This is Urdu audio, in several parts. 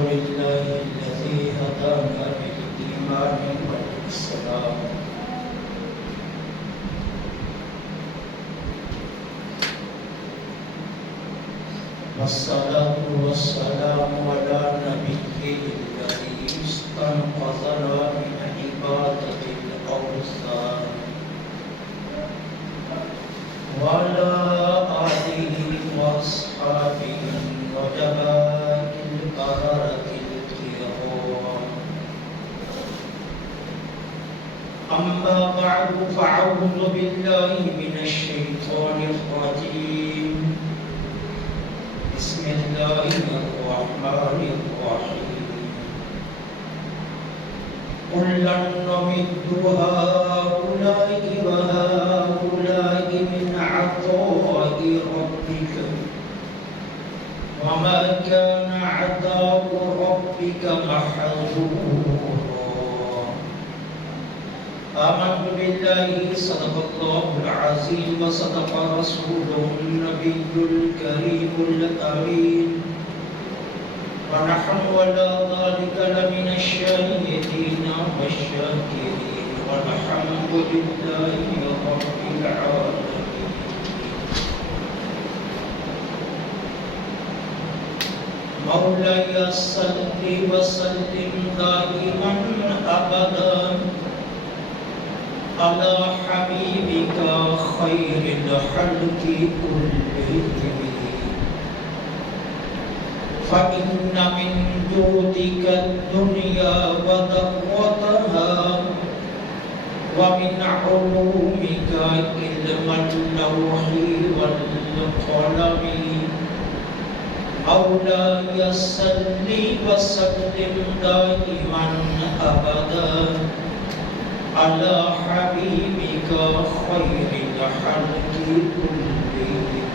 لله الذي هدانا للإيمان والإسلام والصلاة والسلام على نبيه الذي استنقذنا من عبادة الأوثان وعلى آله وأصحابه وجبات البررة الكرام. أما بعد فأعوذ بالله من الشيطان الرجيم. بسم الله الرحمن الرحيم. كلا نمد هؤلاء وهؤلاء من عطاء ربك وما كان عطاء ربك محظورا. آمنت بالله صدق الله العظيم وصدق رسوله النبي الكريم الأمين ونحن على ذلك لمن الشاهدين والشاكرين والحمد لله رب العالمين. مولاي صل وسلم دائما أبدا على حبيبك خير الخلق كلهم فإن من جودك الدنيا وذرتها ومن علومك علم اللوح والقلم. مولاي صل وسلم دائما أبدا على حبيبك خير الخلق كلهم.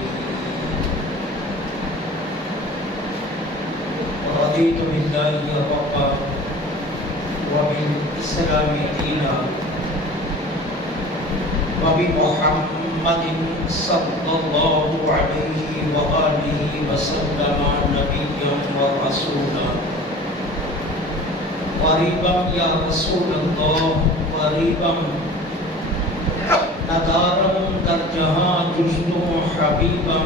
رضيت بالله ربا وبالإسلام دينا وبمحمد صلى الله عليه وآله وسلم نبيا ورسولا. قريبا يا رسول الله قريبا ندارا در جہاں جشتو حبیبا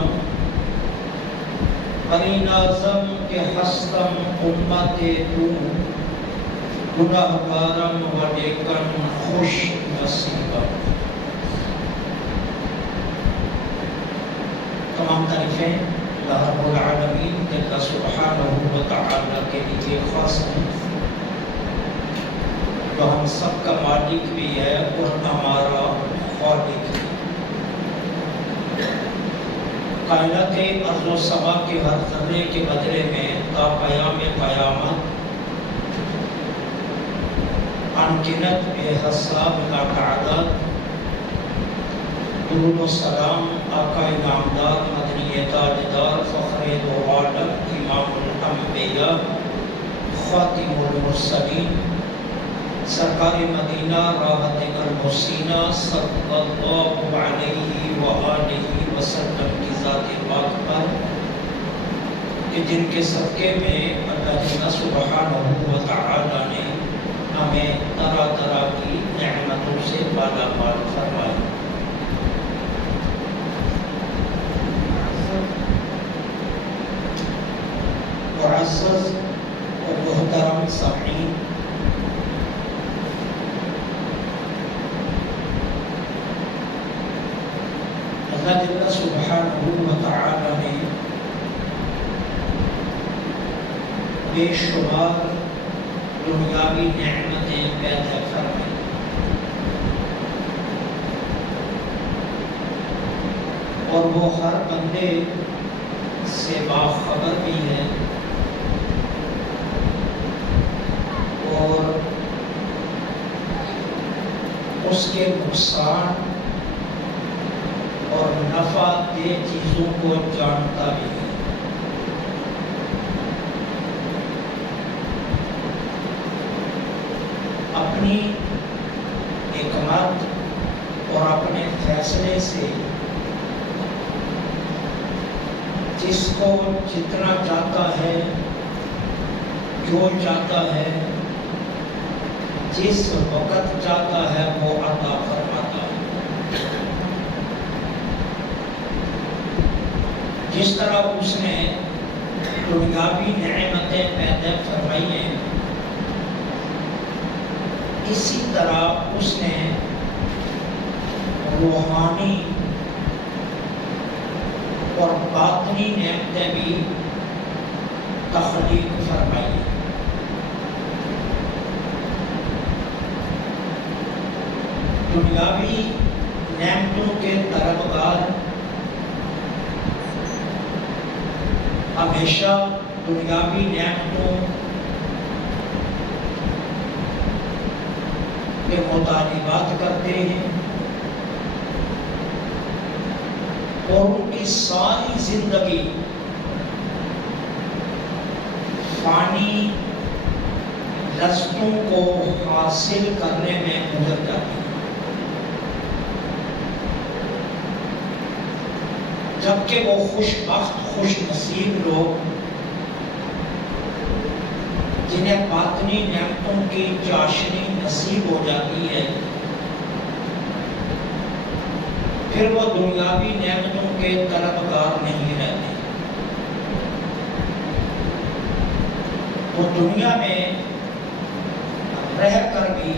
قرین اعظم کے ہستم امت تو گناہگارم و لیکن خوش نصیبا. تمام تعریفیں اللہ رب العالمین اللہ سبحانہ و تعالی کے لیے خاص ہیں جو ہم سب کا مالک بھی ہے اور ہمارا خالق بھی. کائنات ارض و سما کے ہر ذرے کے بدلے میں تا قیام قیامت انگنت بے حساب لاتعداد درود و سلام آقا نامدار مدنی تاجدار فخر دو عالم امام الانبیاء خاتم المرسلین سرکار مدینہ راحت المحسینہ صلی اللہ علیہ وآلہ وسلم کی ذات پاک پر کہ جن کے صدقے میں اللہ سبحانہ و تعالی نے ہمیں طرح طرح کی نعمتوں سے بالا مال فرمایا. معزز اور محترم سامعین، اللہ سبحانہ و تعالی نے بے شمار دنیاوی نعمتیں پیدا فرمائی. اور وہ ہر بندے سے باخبر بھی ہے اور اس کے نقصان اور نفع دہ چیزوں کو جانتا بھی ہے. اپنی حکمت اور اپنے فیصلے سے جس کو جتنا چاہتا ہے جو چاہتا ہے جس وقت چاہتا ہے وہ عطا فرماتا ہے۔ جس طرح اس نے دنیاوی نعمتیں پیدا فرمائی ہیں، اسی طرح اس نے روحانی اور باطنی نعمتیں بھی تخلیق فرمائی ہیں۔ دنیاوی نعمتوں کے طلبگار ہمیشہ دنیاوی نعمتوں کے مطالبات کرتے ہیں اور ان کی ساری زندگی فانی لذتوں کو حاصل کرنے میں گزر جاتی ہے، جبکہ وہ خوش بخت خوش نصیب لوگ جنہیں باطنی نعمتوں کی چاشنی نصیب ہو جاتی ہے، پھر وہ دنیاوی نعمتوں کے طلبگار نہیں رہتے۔ وہ دنیا میں رہ کر بھی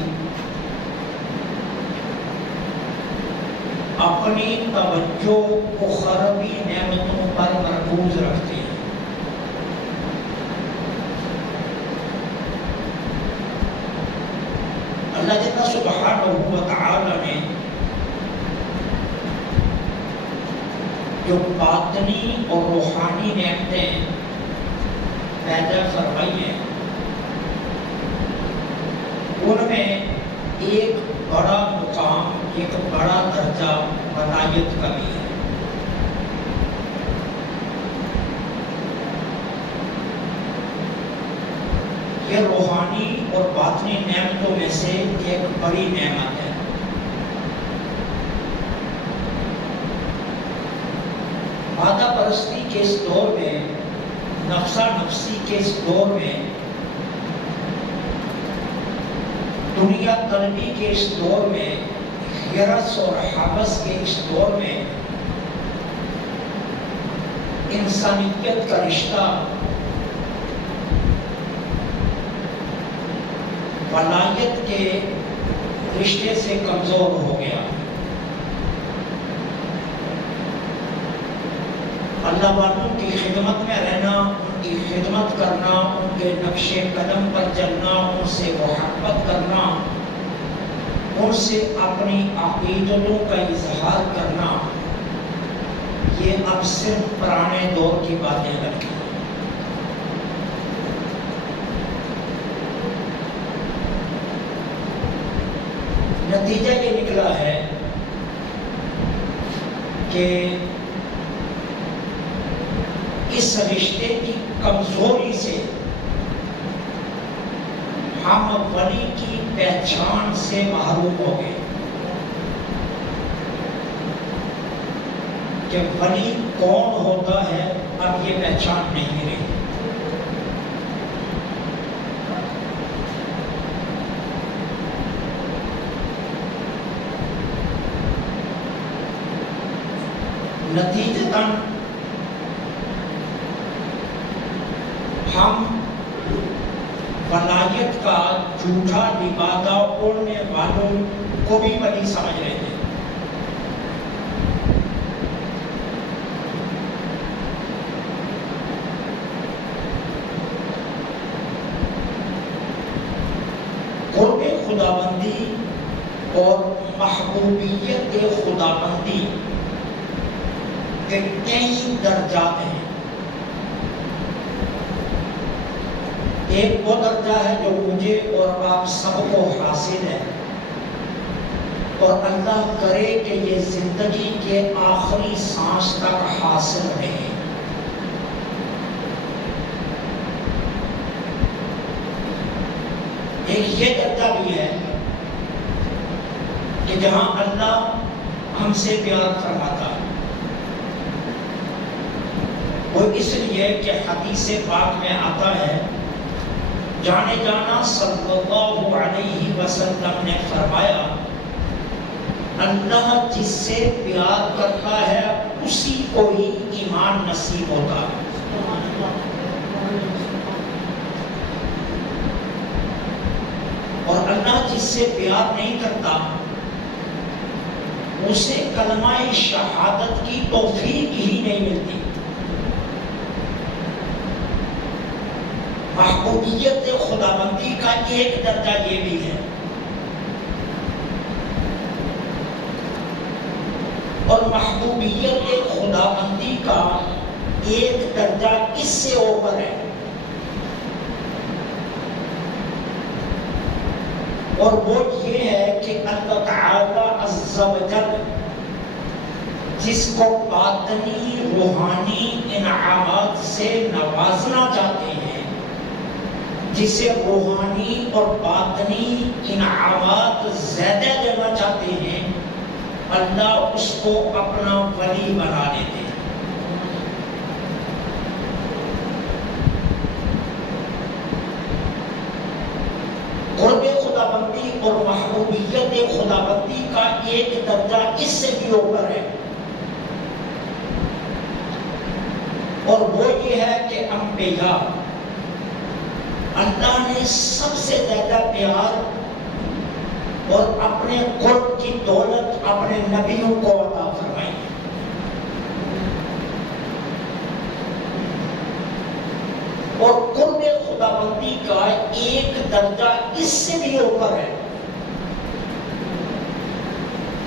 اپنی توجہ اخروی نعمتوں پر مرکوز رکھتے ہیں۔ اللہ جل سبحانہ و تعالی نے جو باطنی اور روحانی نعمتیں پیدا فرمائی ہیں، ان میں ایک بڑا مقام، ایک بڑا درجہ ولایت کا بھی ہے۔ یہ روحانی اور باطنی نعمتوں میں سے ایک بڑی نعمت ہے۔ مادہ پرستی کے اس دور میں، نفسا نفسی کے اس دور میں، دنیا طلبی کے اس دور میں، حرص اور حوث کے اس دور میں، انسانیت کا رشتہ ولایت کے رشتے سے کمزور ہو گیا۔ اللہ والوں کی خدمت میں رہنا، ان کی خدمت کرنا، ان کے نقش قدم پر چلنا، ان سے محبت کرنا، ان سے اپنی عقیدتوں کا اظہار کرنا، یہ اب صرف پرانے دور کی باتیں لگتی ہیں۔ نتیجہ یہ نکلا ہے کہ اس رشتے کی کمزوری سے ہم ولی کی پہچان سے محروم ہو گئے کہ ولی کون ہوتا ہے، اب یہ پہچان نہیں رہی۔ نتیجتاً ہم ولایت کا جھوٹا لبادہ اوڑھنے والوں کو بھی ولی سمجھ رہے تھے۔ قرب خدابندی اور محبوبیت خدابندی کے کئی درجات ہیں۔ ایک وہ درجہ ہے جو مجھے اور آپ سب کو حاصل ہے، اور اللہ کرے کہ یہ زندگی کے آخری سانس تک حاصل رہے۔ ایک یہ درجہ بھی ہے کہ جہاں اللہ ہم سے پیار فرماتا ہے، وہ اس لیے کہ حدیث پاک میں آتا ہے جانے جانا صلی اللہ علیہ وسلم نے فرمایا اللہ جس سے پیار کرتا ہے اسی کو ہی ایمان نصیب ہوتا ہے، اور اللہ جس سے پیار نہیں کرتا اسے کلمہ شہادت کی توفیق ہی نہیں ملتی۔ محبوبیت خداوندی کا ایک درجہ یہ بھی ہے، اور محبوبیت خداوندی کا ایک درجہ اس سے اوپر ہے، اور وہ یہ ہے کہ اللہ تعالی عز و جل جس کو باطنی روحانی انعامات سے نوازنا چاہتے ہیں، جسے روحانی اور باطنی انعامات زیادہ دینا چاہتے ہیں، اللہ اس کو اپنا ولی بنا لیتے ہیں۔ قرب خداوندی اور محبوبیت خداوندی کا ایک درجہ اس سے بھی اوپر ہے، اور وہ یہ ہے کہ انبیاء اللہ نے سب سے زیادہ پیار اور اپنے قرب کی دولت اپنے نبیوں کو عطا فرمائی، اور قرب خداوندی کا ایک درجہ اس سے بھی اوپر ہے،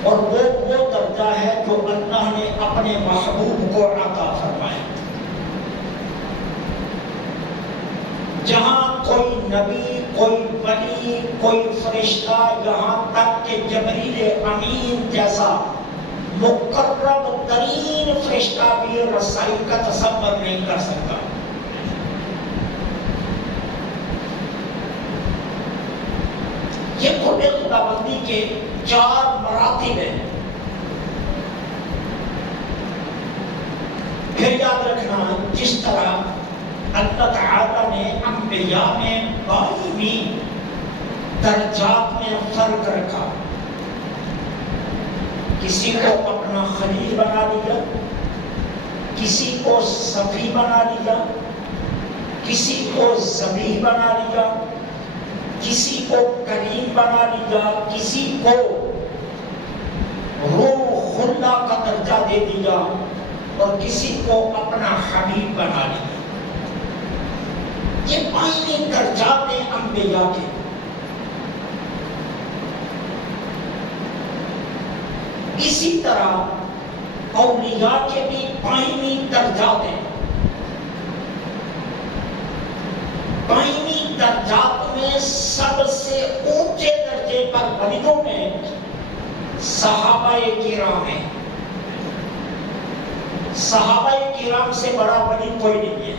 اور وہ درجہ ہے جو اللہ نے اپنے محبوب کو عطا فرمایا۔ جہاں کوئی نبی، کوئی ولی، کوئی فرشتہ، یہاں تک کہ جبریل امین جیسا مقرب ترین فرشتہ بھی رسائی کا تصور نہیں کر سکتا۔ یہ قرب خداوندی کے 4 مراتب ہیں۔ پھر یاد رکھنا، جس طرح اللہ تعالیٰ نے انبیاء میں 22 درجات میں فرق رکھا، کسی کو اپنا خلیل بنا لیا، کسی کو صفی بنا لیا، کسی کو ذبیح بنا لیا، کسی کو کریم بنا لیا، کسی کو روح اللہ کا درجہ دے دیا، اور کسی کو اپنا حبیب بنا لیا۔ یہ 5 درجات ہیں انبیاء کے۔ اسی طرح اولیاء کے بھی 5 درجات ہیں۔ 5 درجات میں سب سے اونچے درجے پر ولیوں میں صحابہ کرام ہیں۔ صحابہ کرام سے بڑا ولی کوئی نہیں ہے۔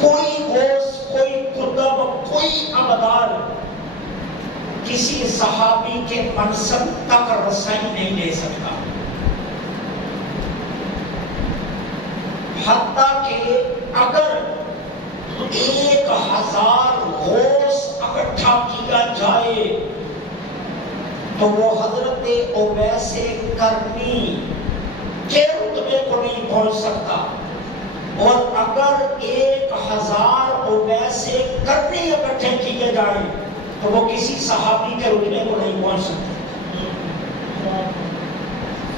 کوئی غوث، کوئی قطب، کوئی ابدال کسی صحابی کے منصب تک رسائی نہیں لے سکتا، حتیٰ کہ اگر 1000 غوث اکٹھا کیا جائے تو وہ حضرت اویس کرنی کے رتبے کو نہیں پہنچ سکتا، اور اگر 1000 اویس کرنی اکٹھے کیے جائیں تو وہ کسی صحابی کے رتبے کو نہیں پہنچ سکتے۔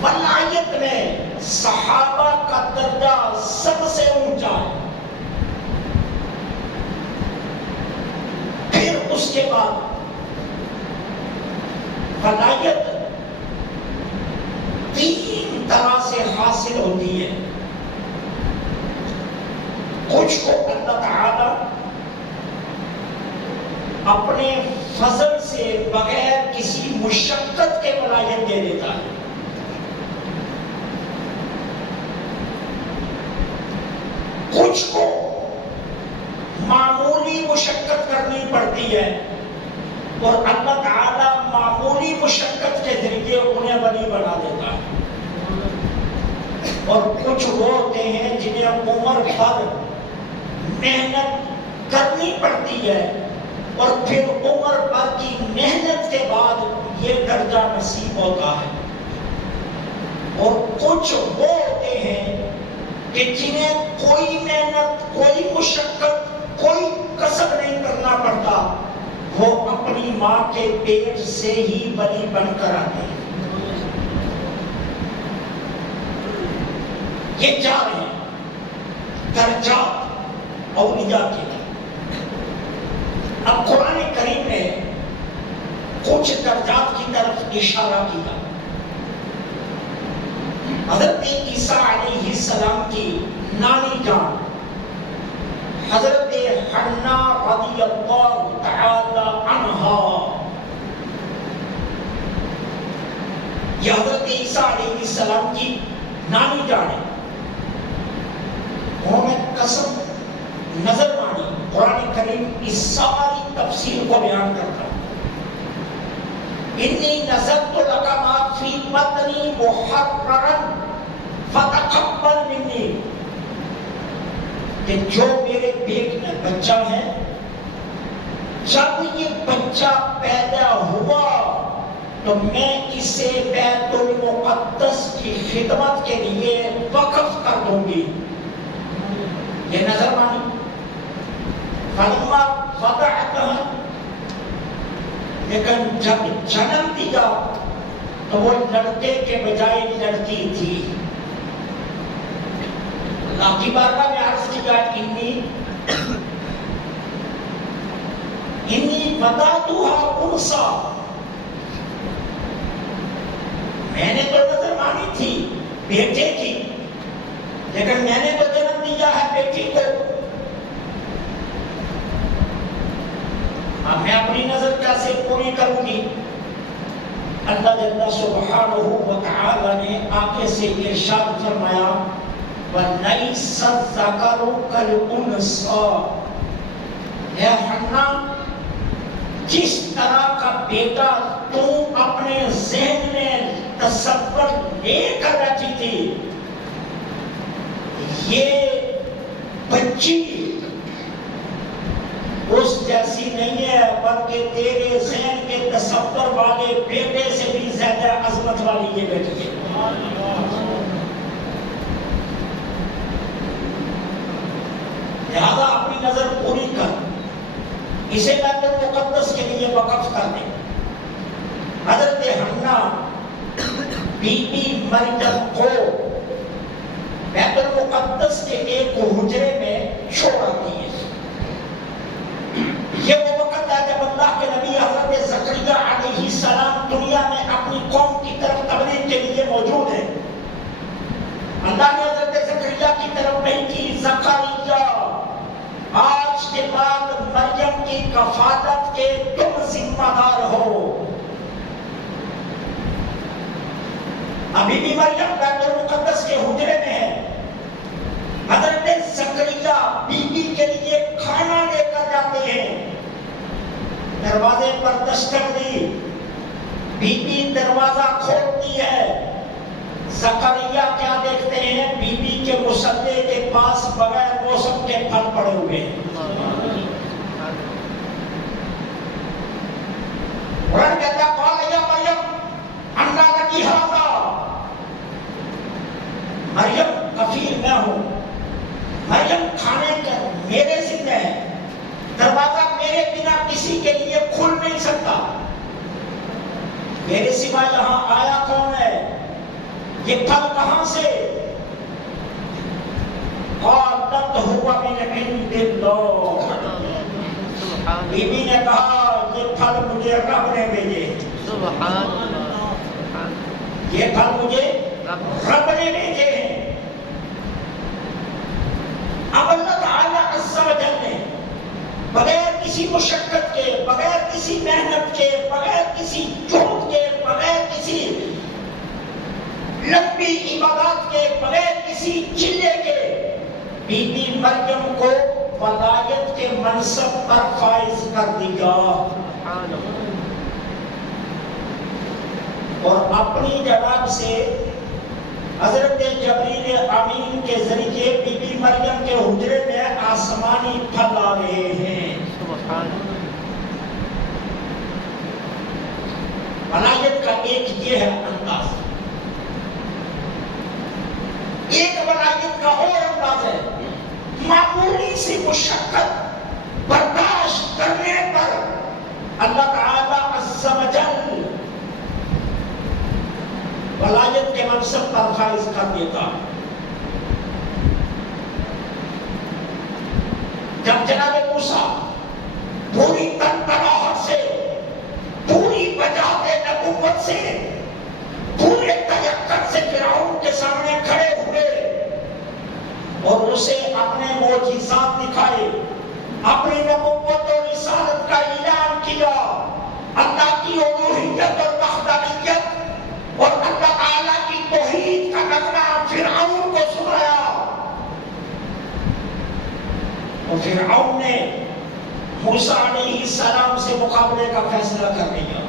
ولایت میں صحابہ کا درجہ سب سے اونچا ہے۔ پھر اس کے بعد ولایت 3 طرح سے حاصل ہوتی ہے۔ کچھ کو اللہ تعالی اپنے فضل سے بغیر کسی مشقت کے ولایت دے دیتا ہے، کچھ کو معمولی مشقت کرنی پڑتی ہے، اور اللہ تعالی معمولی مشقت کے ذریعے انہیں ولی بنا دیتا ہے، اور کچھ وہ ہوتے ہیں جنہیں عمر بھر محنت کرنی پڑتی ہے اور پھر عمر بھر کی محنت کے بعد یہ درجہ نصیب ہوتا ہے. اور کچھ وہ ہوتے ہیں کہ جنہیں کوئی محنت، کوئی مشقت، کوئی کسب نہیں کرنا پڑتا، وہ اپنی ماں کے پیٹ سے ہی ولی بن کر آتے ہیں. یہ چار ہیں درجات اولیاء کے. اب قرآن کریم نے کچھ درجات کی طرف اشارہ کیا. حضرت عیسیٰ علیہ السلام کی نانی جان حضرت حنا رضی اللہ تعالی عنہا، یہ حضرت عیسیٰ علیہ السلام کی نانی جان ہے. انہوں نے قسم نظر مانی. قرآن کریم اس ساری تفسیر کو بیان کرتا ہے. انی نذرت لک ما فی بطنی محررا فتقبل منی، کہ جو میرے پیٹ میں بچہ ہے، جب یہ بچہ پیدا ہوا تو میں اسے بیت المقدس کی خدمت کے لیے وقف کر دوں گی. یہ نظر مانی. فلما وضعتها، لیکن جب جنم دیا تو وہ لڑکے کے بجائے لڑکی تھی. اللہ کی بارگاہ میں عرض کیا انی وضعتها انثى، میں نے تو نظر مانی تھی بیٹے کی، لیکن میں نے تو جنم دیا ہے بیٹی کو. اب میں اپنی نظر کیسے پوری کروں گی؟ اللہ جل سبحانہ و تعالی نے آگے سے ارشاد فرمایا وَلَيْسَ الذَّكَرُ كَالْأُنثَىٰ، اے حنا، جس طرح کا بیٹا تم اپنے ذہن میں تصور لے کر رکھی تھی، یہ بچی اس جیسی نہیں ہے، بلکہ تیرے ذہن کے تصور والے بیٹے سے بھی زیادہ عظمت والی یہ بیٹی ہے. لہذا اپنی نظر پوری کر، اسے بیت المقدس کے لیے وقف کر دے. حضرت حنا بی بی مریم کو بیت المقدس کے ایک حجرے میں چھوڑا دی ہے. یہ وہ وقت ہے جب اللہ کے نبی حضرت زکریا علیہ السلام دنیا میں اپنی قوم کی طرف تبلیغ کے لیے موجود ہیں. اللہ نے حضرت زکریا کی طرف نہیں کی، زکریا آج کے بعد مریم کی کفالت کے تم ذمہ دار ہو. ابھی بھی مریم بیت المقدس کے حجرے میں ہے. حضرت زکریا بی بی کے لیے کھانا لے کر جاتے ہیں. دروازے پر دستک دی، بی بی دروازہ کھولتی ہے. زکریا کیا دیکھتے ہیں؟ بی بی کے مصلے کے پاس بغیر موسم کے پھل پڑے ہوئے ہیں. قرآن کہتا ہے قال یا مریم انا لکی ھذا، مریم کفیل میں ہوں، مریم کھانے کا میرے ذمہ ہے، دروازہ میرے بنا کسی کے لیے کھل نہیں سکتا، میرے سوا یہاں آیا کون ہے؟ یہ پھل کہاں سے؟ قالت هو من عند اللہ، بی بی نے کہا یہ پھل مجھے رب نے بھیجے، یہ پھل مجھے رب نے بھیجے ہیں. اب اللہ تعالی عز و جل نے بغیر کسی مشقت کے، بغیر کسی محنت کے، بغیر کسی جہد کے، بغیر کسی لمبی عبادات کے، بغیر کسی چلے کے بی بی مریم کو ولایت کے منصب پر فائز کر دیا اور اپنی جناب سے حضرت جبریل امین کے ذریعے بی بی مریم کے حجرے میں آسمانی پھل آ رہے ہیں. ولایت کا ایک یہ ہے انداز. ایک ولایت کا اور انداز ہے، معمولی سی مشقت برداشت کرنے پر اللہ تعالی عز و جل ولایت کے منصب پر فائز کر دیتا. جب جناب موسیٰ پوری تنتراہٹ سے، پوری وجاہت نبوت سے، پورے تیقن سے فرعون کے سامنے کھڑے ہوئے اور اسے اپنے معجزات دکھائے، اپنی نبوت اور رسالت کا اعلان کیا، اللہ کی الوہیت اور وحدانیت اور اللہ تعالیٰ کی توحید کا نغمہ فرعون کو سنایا، اور فرعون نے موسیٰ علیہ السلام سے مقابلے کا فیصلہ کر لیا،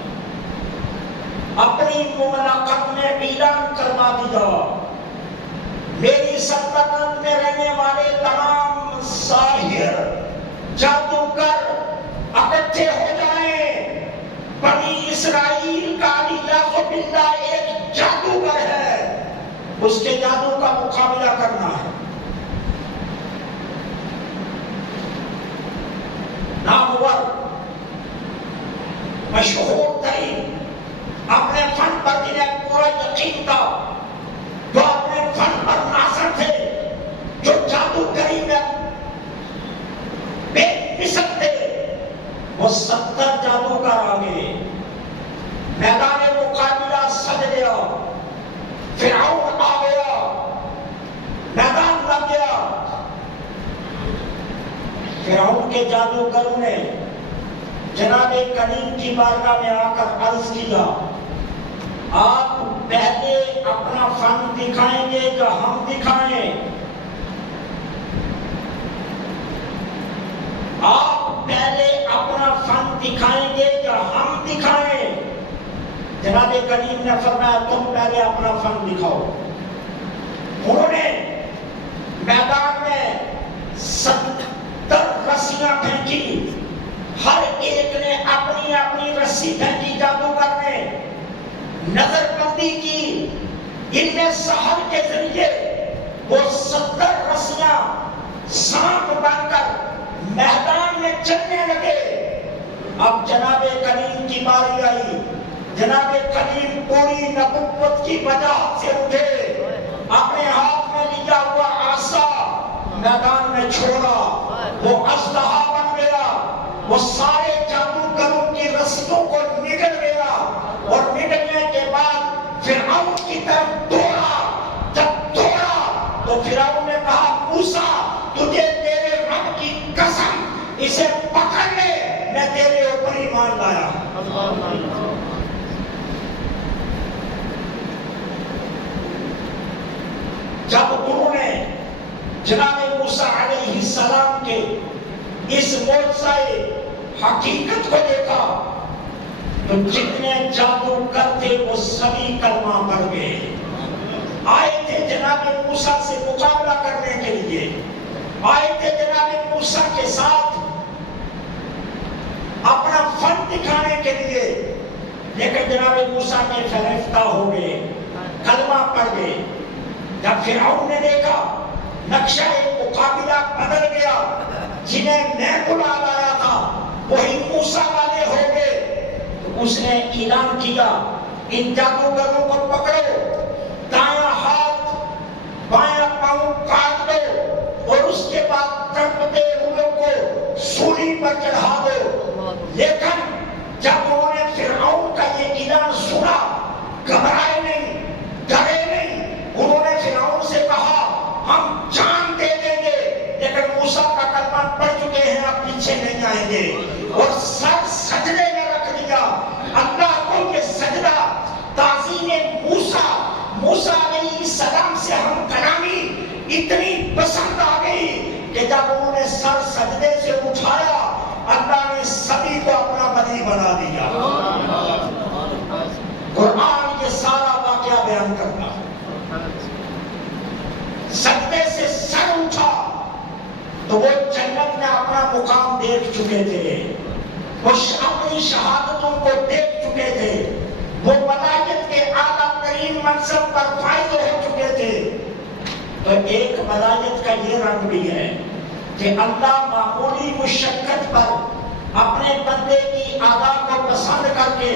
اپنی مملکت میں اعلان کروا دیا، میری سلطنت میں رہنے والے تمام ساحر جادوگر اکٹھے ہو جائیں. بنی اسرائیل کا الیاس باللہ ایک جادوگر ہے، اس کے جادو کا مقابلہ کرنا ہے. نامور مشہور ترین، اپنے فن پر جنہیں پورا یقین تھا، جو اپنے فن پر ناصر تھے، جو جادوگری میں بے مثل تھے، وہ 70 جادوگر آگے میدان مقابلہ سج گیا. فرعون آ گیا، میدان لگ گیا. فرعون کے جادوگروں نے جناب کریم کی بارگاہ میں آ کر عرض کیا، آپ پہلے اپنا فن دکھائیں گے یا ہم دکھائیں؟ آپ پہلے اپنا فن دکھائیں گے یا ہم دکھائیں؟ جناب کریم نے فرمایا تم پہلے اپنا فن دکھاؤ. انہوں نے میدان میں 70 رسیاں پھینکی، ہر ایک نے اپنی اپنی رسی پھینکی. جادوگر نے نظر بندی کی، علم سحر کے ذریعے وہ 70 رسیاں سانپ بن کر میدان میں چلنے لگے. اب جناب کریم کی باری آئی. جناب کریم پوری نبوت کی وجاہت سے اٹھے، اپنے ہاتھ میں لیا ہوا عصا میدان میں چھوڑا، وہ اژدہا بن گیا، وہ سارے جادوگروں کی رسیوں کو نگل گیا، اور نگلنے کے بعد فرعون کی طرف دوڑا. جب دوڑا تو فرعون نے کہا موسیٰ تجھے تیرے رب کی قسم اسے پکڑ لے، میں تیرے اوپر ایمان لایا. جب انہوں نے جناب موسیٰ علیہ السلام کے اس معجزہ حقیقت کو دیکھا تو جتنے جادوگر تھے وہ سبھی کلمہ پڑھ گئے. آئے تھے جناب موسیٰ سے مقابلہ کرنے کے لیے، آئے تھے جناب موسیٰ کے ساتھ اپنا فن دکھانے کے لیے، لیکن جناب موسیٰ کے فریفتہ ہو گئے، کلمہ پڑھ گئے. جب فرعون نے دیکھا نقشہ مقابلہ بدل گیا، جنہیں میں بلا لایا تھا وہی موسیٰ والے ہو گئے، تو اس نے اعلان کیا ان جادوگروں کو پکڑو، دایاں ہاتھ بایاں پاؤں کاٹ دو اور اس کے بعد تڑپتے ہوئے کو سولی پر چڑھا دو. لیکن جب انہوں نے فرعون کا یہ اعلان سنا، گھبرائے نہیں، ڈرے نہیں. انہوں نے فرعون سے کہا ہم جان دے دیں گے، لیکن موسیٰ کا کلمہ پڑھ چکے ہیں، اب پیچھے نہیں آئیں گے. اور سر سجدے میں رکھ دیا. اللہ کو یہ سجدہ تعظیم موسیٰ علیہ السلام سے ہم کلامی اتنی پسند آ گئی کہ جب انہوں نے سر سجدے سے اٹھایا، اللہ نے سبھی کو اپنا ولی بنا دیا. قرآن یہ سارا واقعہ بیان کرتا ہے. دیکھ چکے تھے، وہ اپنی شہادتوں کو دیکھ چکے تھے، وہ ولایت کے اعلیٰ ترین منصب پر فائز ہو چکے تھے۔ تو ایک ولایت کا یہ رنگ بھی ہے کہ اللہ معمولی مشقت پر اپنے بندے کی ادا کو پسند کر کے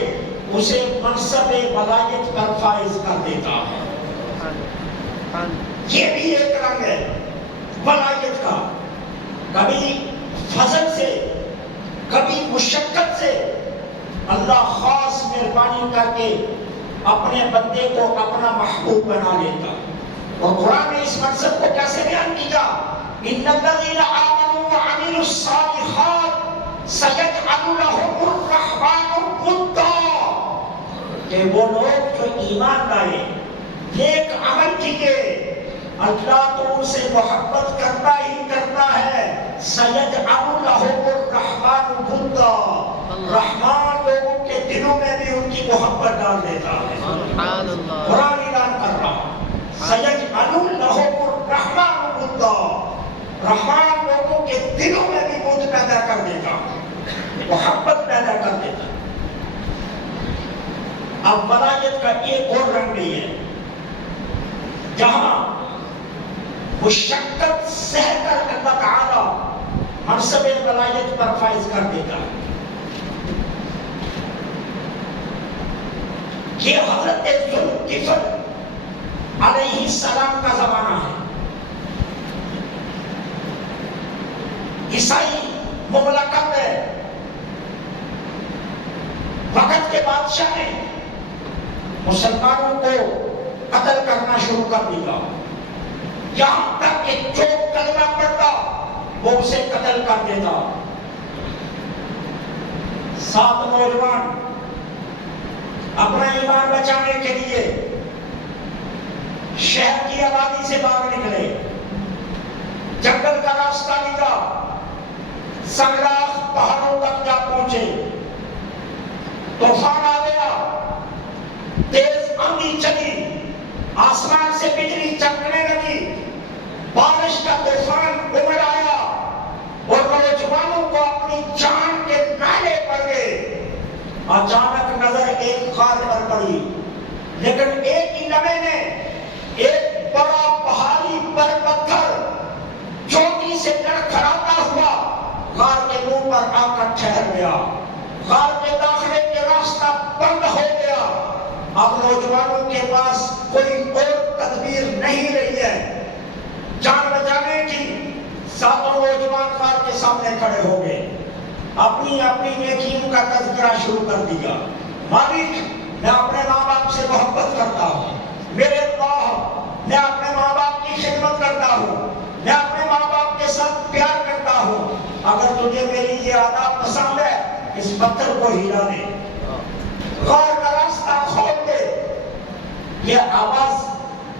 اسے منصب ولایت پر فائز کر دیتا ہے۔ یہ بھی ایک رنگ ہے ولایت کا، کبھی فضل سے کبھی مشقت سے اللہ خاص مہربانی کر کے اپنے بندے کو اپنا محبوب بنا لیتا۔ اور قرآن نے اس منصب کو کیسے بیان کیا؟ ان الذین آمنوا وعملوا الصالحات سیجعل لهم الرحمن ودا، کہ وہ لوگ جو ایمان لائے، نیک عمل کیے، اللہ تو ان سے محبت کرتا ہی کرتا ہے۔ سیجعل لهم الرحمن ودا، رحمان لوگوں کے دلوں میں بھی ان کی محبت ڈال دیتا ہے۔ سبحان اللہ، قرآن اعلان کر رہا سیجعل لهم الرحمن ودا، رحمان لوگوں کے دلوں میں بھی بود پیدا کر دیتا، محبت پیدا کر دیتا۔ اب ولایت کا ایک اور رنگ بھی ہے جہاں مشقت سہ کر اللہ تعالی منصب ولایت پر فائز کر دیتا ہے۔ یہ حضرت ذوالکفل علیہ السلام کا زمانہ ہے۔ عیسائی مملکت ہے، وقت کے بادشاہ نے مسلمانوں کو قتل کرنا شروع کر دیا، یہاں تک کہ جو کلمہ پڑھتا وہ اسے قتل کر دیتا۔ 7 نوجوان اپنا ایمان بچانے کے لیے شہر کی آبادی سے باہر نکلے، جنگل کا راستہ لیا، سنگلاخ پہاڑوں تک جا پہنچے۔ طوفان آ گیا، تیز آندھی چلی، آسمان سے بجلی چمکنے لگی، بارش کا طوفان امڑ آیا اور نوجوانوں کو اپنی جان کے نالے پڑ گئے۔ اچانک نظر ایک غار پر پڑی، لیکن ایک ہی لمحے میں ایک بڑا پہاڑی پر پتھر چوٹی سے لڑکھڑاتا ہوا غار کے منہ پر آ کر ٹھہر گیا۔ غار کے داخلے کے راستہ بند ہو گیا۔ اب نوجوانوں کے پاس کوئی اور تدبیر نہیں رہی ہے جان بچانے کی۔ 7 نوجوان غار کے سامنے کھڑے ہو گئے، اپنی اپنی نیکیوں کا تذکرہ شروع کر دیا۔ مالک، میں اپنے ماں باپ سے محبت کرتا ہوں، میرے اللہ میں اپنے ماں باپ کی خدمت کرتا ہوں، میں اپنے ماں باپ کے ساتھ پیار کرتا ہوں، اگر تجھے میری یہ عادت پسند ہے اس پتھر کو ہلا دے، غار کا راستہ کھول دے۔ یہ آواز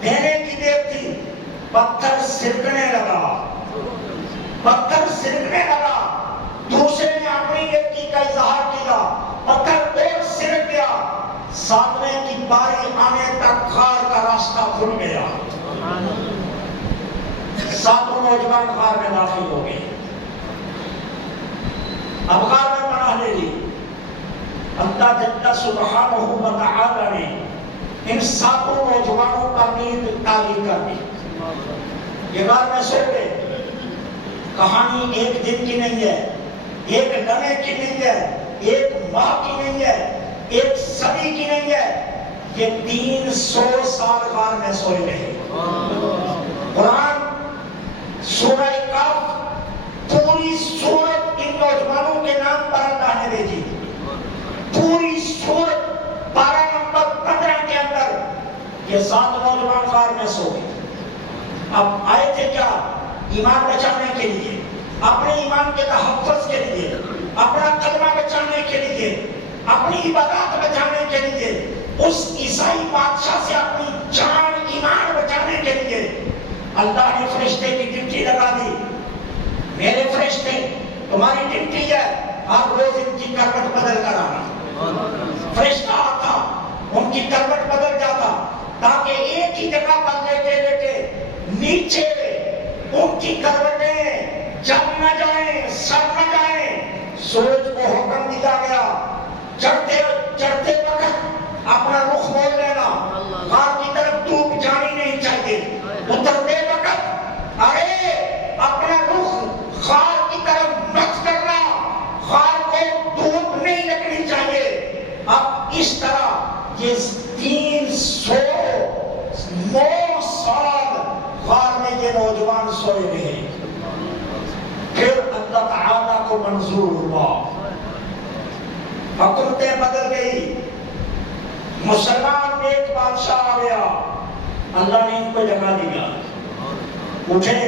دینے کی دیر تھی، پتھر سرکنے لگا، پتھر سرکنے لگا۔ دوسرے نے اپنی نیکی کا اظہار کیا، پتھر اور سرک گیا۔ 7ویں کی باری آنے تک غار کا راستہ کھل گیا۔ 7 نوجوان غار میں داخل ہو گئے۔ اب غار میں پناہ لے لی۔ اللہ جل سبحانہ و تعالی نے ان 7 نوجوانوں پر نیند تعلیم کر دی۔ یہ غار میں سو گئے۔ کہانی ایک دن کی نہیں ہے، ایک لمحے کی نہیں ہے، ایک ماہ کی نہیں ہے، ایک صدی کی نہیں ہے، یہ 300 سال غار میں سوئے رہے۔ قرآن سورہ کہف پوری سورت ان نوجوانوں کے نام پر اللہ نے بھیجی، پوری سورت 12 نمبر 15 کے اندر یہ 7 نوجوان غار میں سو گئے۔ اب آئے تھے کیا؟ ایمان بچانے کے لیے، اپنے ایمان کے تحفظ کے لیے، اپنا کلمہ بچانے کے لیے، اپنی عبادات بچانے کے لیے، اس عیسائی بادشاہ سے اپنی جان ایمان بچانے کے لیے اللہ نے فرشتے کی ڈیوٹی لگا دی۔ میرے فرشتے تمہاری ڈیوٹی ہے ہر روز ان کی کروٹ بدل کر آنا۔ فرشتہ آتا، ان کی کروٹ بدل جاتا، تاکہ ایک ہی جگہ پر لیٹے لیٹے نیچے ان کی کروٹیں جم نہ جائیں، سڑ نہ جائیں، سورج کو حکم دیا گیا چڑھتے وقت اپنا رخ موڑ لینا، غار کی طرف دھوپ جانی نہیں چاہیے، اترتے وقت ارے اپنا رخ غار کی طرف مت کرنا، غار کو دھوپ نہیں لگنی چاہیے۔ اب اس طرح یہ 309 سال غار میں یہ نوجوان سوئے رہے، پھر اللہ تعالیٰ کو منظور ہوا، حکومتیں بدل گئی، مسلمان ایک بادشاہ آ گیا، اللہ نے ان کو جگہ دیا، اٹھے،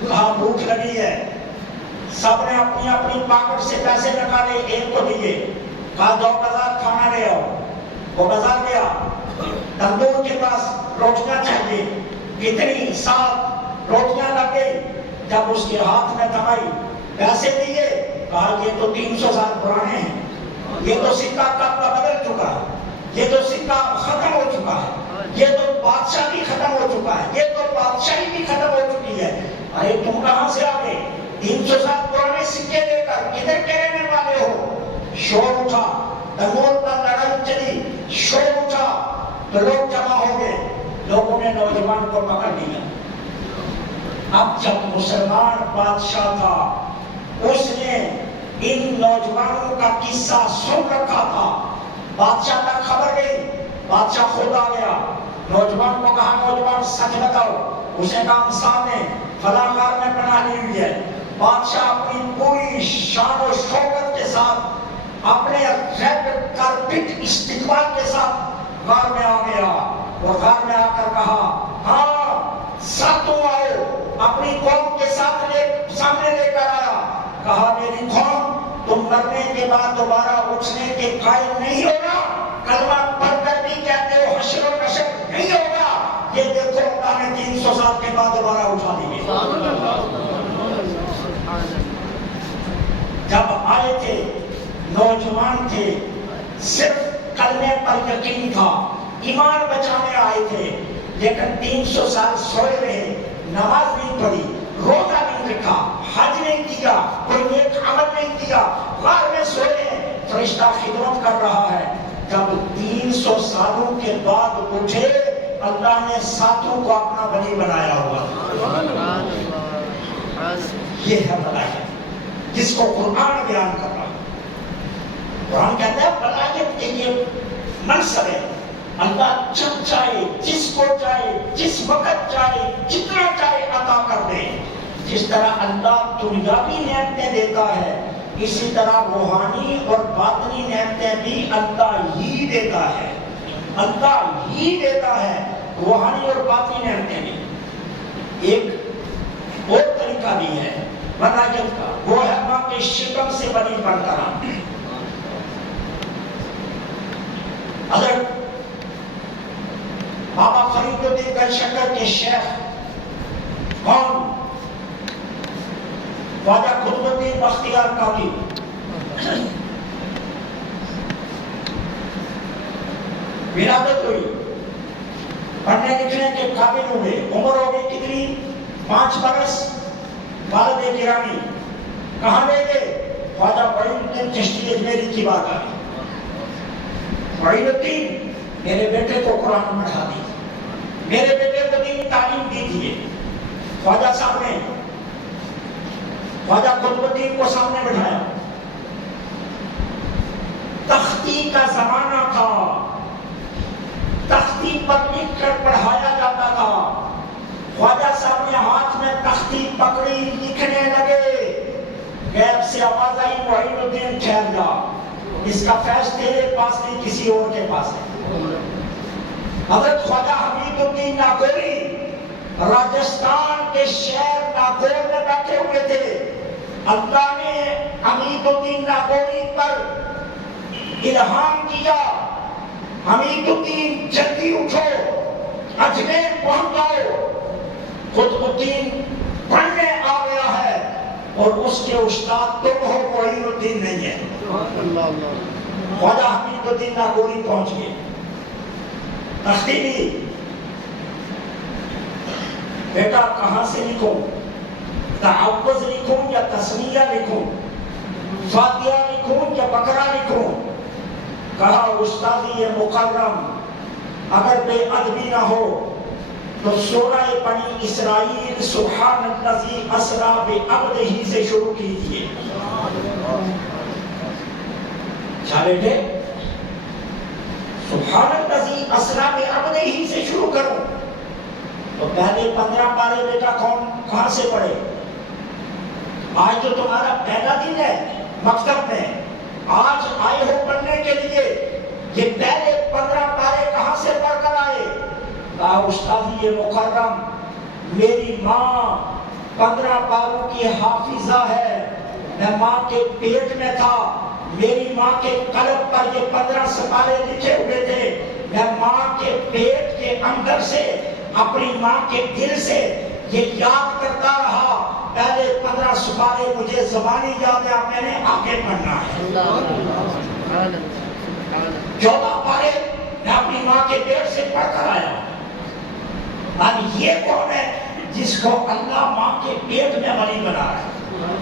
کہا بھوک لگی ہے، سب نے اپنی اپنی پاکٹ سے پیسے نکالے، ایک کو دیے، کہا 2 بازار کھانا لے آؤ، وہ بازار گیا، تندور کے پاس روٹیاں چاہیے، کتنی 7 روٹیاں لگ گئی، جب اس کے ہاتھ میں تھمائی، پیسے دیے، کہا یہ تو 300 سال پرانے ہیں، یہ تو سکہ کب کا بدل چکا ہے، یہ تو سکہ ختم ہو چکا ہے، یہ تو بادشاہ بھی ختم ہو چکا ہے، یہ تو بادشاہی بھی ختم ہو چکی ہے، ارے تم کہاں سے آگے 300 سال پرانے سکے لے کر کدھر کے رہنے والے ہو؟ شور اٹھا، تنور پر لڑائی چلی، شور اٹھا تو لوگ جمع ہو گئے، لوگوں نے نوجوان کو پکڑ لیا۔ اب جب مسلمان بادشاہ تھا، اس نے ان نوجوانوں کا قصہ سن رکھا تھا، بادشاہ تک خبر گئی، بادشاہ خود آ گیا، نوجوان کو کہا نوجوان سچ بتاؤ، اس نے کہا سامنے فلاں غار میں پناہ لی ہوئی ہے۔ بادشاہ اپنی پوری شان و شوکت کے ساتھ، اپنے ریڈ کارپٹ استقبال کے ساتھ غار میں آ گیا، اور غار میں آ کر کہا ہاں ساتوں آؤ، اپنی قوم کے ساتھ سامنے لے کر آیا، کہا میری قوم تم مرنے کے بعد دوبارہ اٹھنے کے قائل نہیں ہوگا، کلمہ پڑھ کر بھی کہتے ہو حشر و نشر نہیں ہوگا، یہ دیکھو اللہ نے 300 سال کے بعد دوبارہ اٹھا دیے۔ جب آئے تھے نوجوان تھے، صرف کلمے پر یقین تھا، ایمان بچانے آئے تھے، لیکن 300 سال سوئے رہے، نماز نہیں پڑھی، روزہ نہیں رکھا، حج نہیں کیا، کوئی نیک عمل نہیں کیا، غار میں سوئے، فرشتہ خدمت کر رہا ہے۔ جب 300 سالوں کے بعد اٹھے، اللہ نے ساتوں کو اپنا ولی بنایا ہوا۔ یہ ہے بلایت جس کو قرآن بیان کر رہا ہے۔ قرآن کہتا ہے بلایت کے لیے منصب ہے، اللہ جب چاہے، جس کو چاہے، جس وقت چاہے، جتنا چاہے عطا کر دے۔ جس طرح اللہ دنیاوی نعمتیں دیتا ہے، اسی طرح روحانی اور باطنی نعمتیں بھی اللہ ہی دیتا ہے، اللہ ہی دیتا ہے، روحانی اور باطنی نعمتیں بھی۔ ایک اور طریقہ بھی ہے بلایت کا، وہ ہے ماں کے شکم سے بنی برترا۔ اگر بابا فرید الدین گلشکر کے شیخ کون؟ خواجہ قطب الدین بختیار کاکی، ولادت ہوئی، پڑھنے لکھنے کے قابل ہوئے، عمر ہو گئی کتنی؟ 5 برس۔ والد گرامی کہاں لے گئے؟ خواجہ معین الدین چشتی اجمیری کی بات آئی، معین الدین میرے بیٹے کو قرآن پڑھا دی، میرے بیٹے کو دین تعلیم دیجیے۔ خواجہ صاحب نے خواجہ قطب الدین کو سامنے بٹھایا، تختی کا زمانہ تھا، تختی پر لکھ کر پڑھایا جاتا تھا۔ خواجہ صاحب نے ہاتھ میں تختی پکڑی، لکھنے لگے، غیب سے آواز آئی معین الدین ٹھہر جا، اس کا فیض تیرے پاس نہیں کسی اور کے پاس ہے۔ حضرت خواجہ حمید الدین ناگوری راجستھان کے شہر ناگور میں بیٹھے ہوئے تھے، اللہ نے حمید الدین ناگوری پر الہام کیا، حمید الدین جلدی اٹھو، اجمیر پہنچ جاؤ، قطب الدین پڑھنے آ گیا ہے، اور اس کے استاد تم ہو، معین الدین نہیں ہے۔ خواجہ حمید الدین ناگوری پہنچ گئے، تختی بھی، بیٹا کہاں سے لکھوں، تعوذ لکھوں یا تسمیہ لکھوں؟ فاتحہ لکھوں یا بقرہ لکھوں؟ کہا استادی مکرم اگر بے ادبی نہ ہو تو سورہ بنی اسرائیل سبحان الذی اسری بعبدہ سے شروع کیجئے۔ کیا بیٹے؟ سبحان الذی اسری بعبدہ سے شروع کروں تو پہلے 15 پارے بیٹا کہاں سے پڑھے؟ آج تو تمہارا پہلا دن ہے مکتب میں، آج آئے ہو پڑھنے کے لیے، یہ پہلے 15 پارے کہاں سے پڑھ کر آئے؟ کہا استادی مکرم میری ماں 15 پاروں کی حافظہ ہے، میں ماں کے پیٹ میں تھا، میری ماں کے قلب پر یہ 15 سپارے لکھے ہوئے تھے، میں ماں کے پیٹ کے اندر سے اپنی ماں کے دل سے یہ یاد کرتا رہا، پہلے 15 سپارے مجھے زبانی یاد ہے، میں نے آگے پڑھنا ہے۔ 14 پارے میں اپنی ماں کے پیٹ سے پڑھ کر آیا۔ اب یہ کون ہے جس کو اللہ ماں کے پیٹ میں ولی بنا رہا ہے؟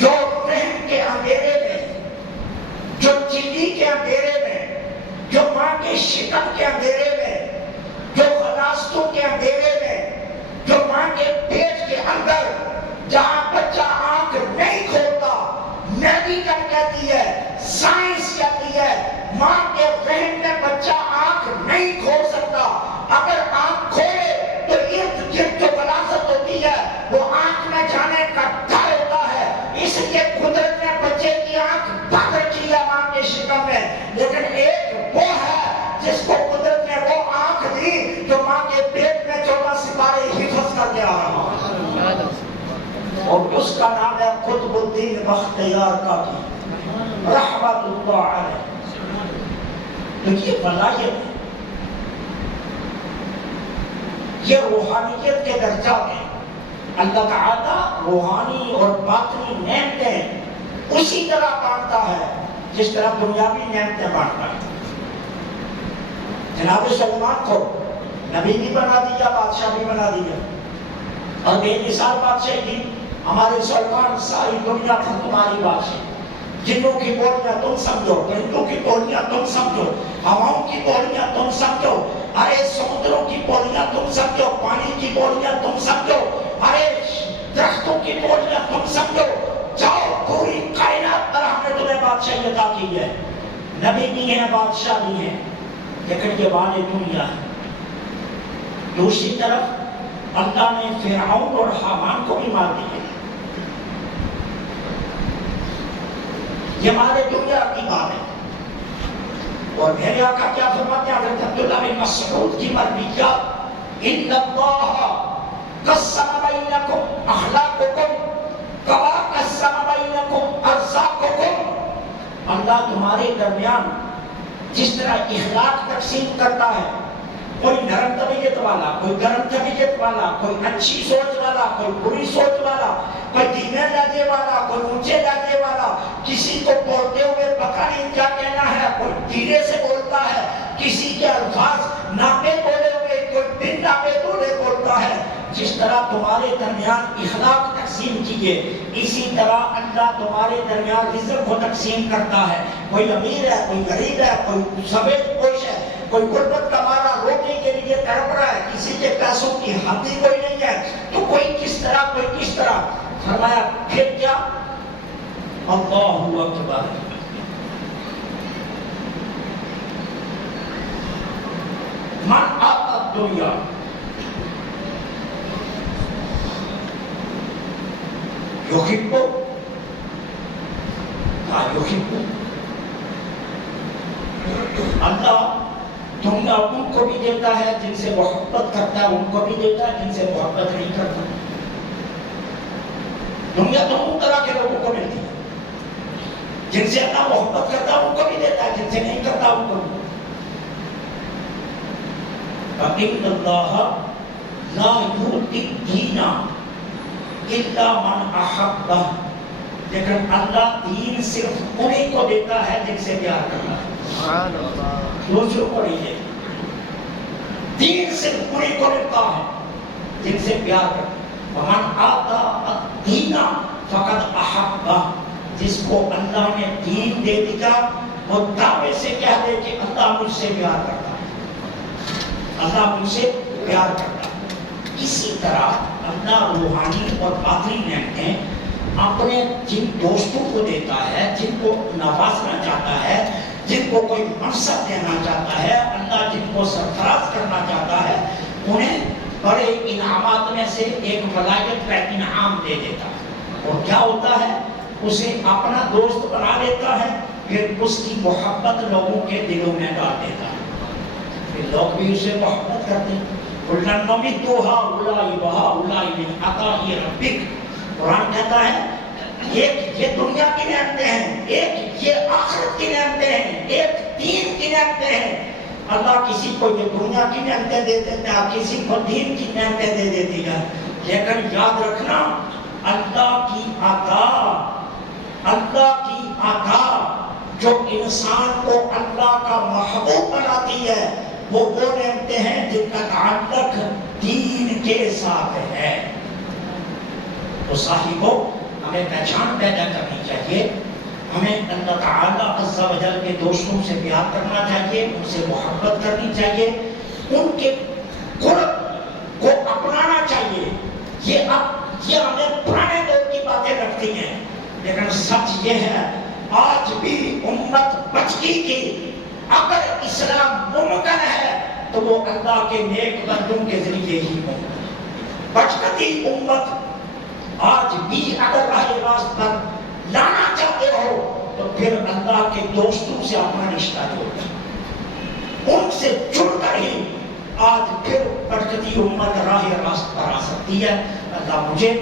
جو رحم کے اندھیرے میں، جو چیزی کے اندھیرے میں، جو ماں کے شکم کے اندھیرے میں، جو غلاستوں کے اندھیرے میں، جو ماں کے پیٹ کے اندر جہاں بچہ آنکھ نہیں کھولتا، میڈیکل کہتی ہے، سائنس کہتی ہے، ماں کے رحم میں بچہ آنکھ نہیں کھول سکتا، اگر آنکھ کھولے تو ارد گرد جو غلاظت ہوتی ہے وہ آنکھ میں جانے کا ڈر ہوتا ہے، اس لیے قدرت نے بچے کی آنکھ بند رکھی ہے ماں کے شکم میں، لیکن ایک وہ ہے جس کو قدرت نے وہ آنکھ دی جو ماں کے پیٹ میں 14 سپارے حفظ کر کے آ رہا، اور اس کا نام ہے قطب الدین بختیار کاکی رحمت اللہ علیہ۔ تو یہ ولایت ہے، یہ روحانیت کے درجہ میں اللہ تعالیٰ روحانی اور باطنی نعمتیں اسی طرح بانٹتا ہے جس طرح دنیاوی نعمتیں بانٹتا ہے۔ جناب سلیمان کو نبی بھی بنا دیا، بادشاہ بھی بنا دیا، اور بے مثال بادشاہ کی ہمارے سلطان ساری دنیا پر تمہاری بادشاہ، جنوں کی بولیاں تم سمجھو، پرندوں کی بولیاں تم سمجھو، ہواؤں کی بولیاں تم سمجھو، ارے سمندروں کی بولیاں تم سمجھو، پانی کی بولیاں تم سمجھو، ارے درختوں کی بولیاں تم سمجھو، جاؤ پوری کائنات پر ہم نے تمہیں بادشاہی عطا کی ہے، نبی بھی ہیں بادشاہ بھی ہیں، لیکن یہ والے دنیا ہے۔ دوسری طرف اللہ نے فرعون اور حامان کو بھی مار دیا، یہ ہمارے دنیا کی بات ہے۔ اور میرے آقا کیا فرماتے ہیں حضرت عبداللہ بن مسعود کی مرویہ، ان اللہ قسم بینکم اخلاقکم کما قسم بینکم ارزاقکم، اللہ تمہارے درمیان جس طرح اخلاق تقسیم کرتا ہے، کوئی نرم طبیعت والا، کوئی گرم طبیعت والا، کوئی اچھی سوچ والا، کوئی بری سوچ والا، کوئی دھیمے لہجے والا، کوئی اونچے لہجے والا، کسی کو بولتے ہوئے پتہ نہیں کیا کہنا ہے، کوئی دھیرے سے بولتا ہے، کسی کے الفاظ ناپے بولے ہوئے، کوئی بن ناپے بولے بولتا ہے، جس طرح تمہارے درمیان اخلاق تقسیم کیے، اسی طرح اللہ تمہارے درمیان رزق کو تقسیم کرتا ہے۔ کوئی امیر ہے، کوئی غریب ہے، کوئی سفید پوش ہے، کوئی غربت کا مارا روٹی کے لیے تڑپ رہا ہے، کسی کے پیسوں کی حد ہی کوئی نہیں ہے، تو کوئی کس طرح کوئی کس طرح۔ فرمایا پھر کیا؟ اللہ اکبر، من آتا دنیا یحبو لا یحبو، اللہ دنیا ان کو بھی دیتا ہے جن سے محبت کرتا ہے، ان کو بھی دیتا ہے جن سے محبت نہیں کرتا۔ دنیا دونوں طرح کے لوگوں کو ملتی ہے، جن سے اللہ محبت کرتا ہے ان کو بھی دیتا ہے، جن سے نہیں کرتا ان کو بھی۔ فَإِنَّ اللَّهَ لَا يُؤْتِي الدِّينَ إِلَّا مَنْ أَحَبَّهُ، لیکن اللہ دین صرف انہیں کو دیتا ہے جن سے پیار کرتا ہے، دوسروں کو نہیں دیتا۔ دین صرف انہیں کو ملتا ہے جن سے پیار کرتا ہے۔ وَمَنْ آتَى الدِّينَ فَقَدْ أَحَبَّهُ، جس کو اللہ نے دین دے دیا وہ دعوے سے کہہ دے کہ اللہ مجھ سے پیار کرتا ہے، اللہ مجھ سے پیار کرتا ہے۔ اسی طرح اللہ روحانی اور باطنی نعمتیں اپنے جن دوستوں کو دیتا ہے، جن کو نوازنا چاہتا ہے، جن کو کوئی منصب دینا چاہتا ہے، اللہ جن کو سرفراز کرنا چاہتا ہے، انہیں بڑے انعامات میں سے ایک ولایت کا انعام دے دیتا ہے۔ اور کیا ہوتا ہے؟ اسے اپنا دوست بنا لیتا ہے، پھر اس کی محبت لوگوں کے دلوں میں ڈال دیتا ہے، پھر لوگ بھی اسے محبت کرتے ہیں۔ قرآن کہتا ہے ایک یہ دنیا کی نعمتیں ہیں، ایک یہ آخرت کی نعمتیں ہیں، ایک دین کی نعمتیں ہیں۔ اللہ کسی کو یہ دنیا کی نعمتیں دے دیتے ہیں، کسی کو دین کی نعمتیں دے دیتی ہے، لیکن یاد رکھنا اللہ کی عطا جو انسان کو اللہ کا محبوب بناتی ہے وہ نعمتیں ہیں جن کا تعلق دین کے ساتھ ہے۔ تو صاحبوں، ہمیں پہچان پیدا کرنی چاہیے، ہمیں اللہ تعالیٰ عز و جل کے دوستوں سے پیار کرنا چاہیے، ان سے محبت کرنی چاہیے، ان کے قرب کو اپنانا چاہیے۔ یہ ہمیں پرانے دور کی باتیں لگتی ہیں، لیکن سچ یہ ہے آج بھی امت بچکی کی اگر اسلام ممکن ہے تو وہ اللہ کے نیک بندوں کے ذریعے ہی ممکن ہے۔ بچکتی امت آج بھی اگر راہ راست پر لانا چاہتے ہو تو پھر اللہ کے دوستوں سے اپنا رشتہ جوڑو، ان سے جڑ کر ہی آج پھر بچکتی امت راہ راست پر آ سکتی ہے۔ اللہ مجھے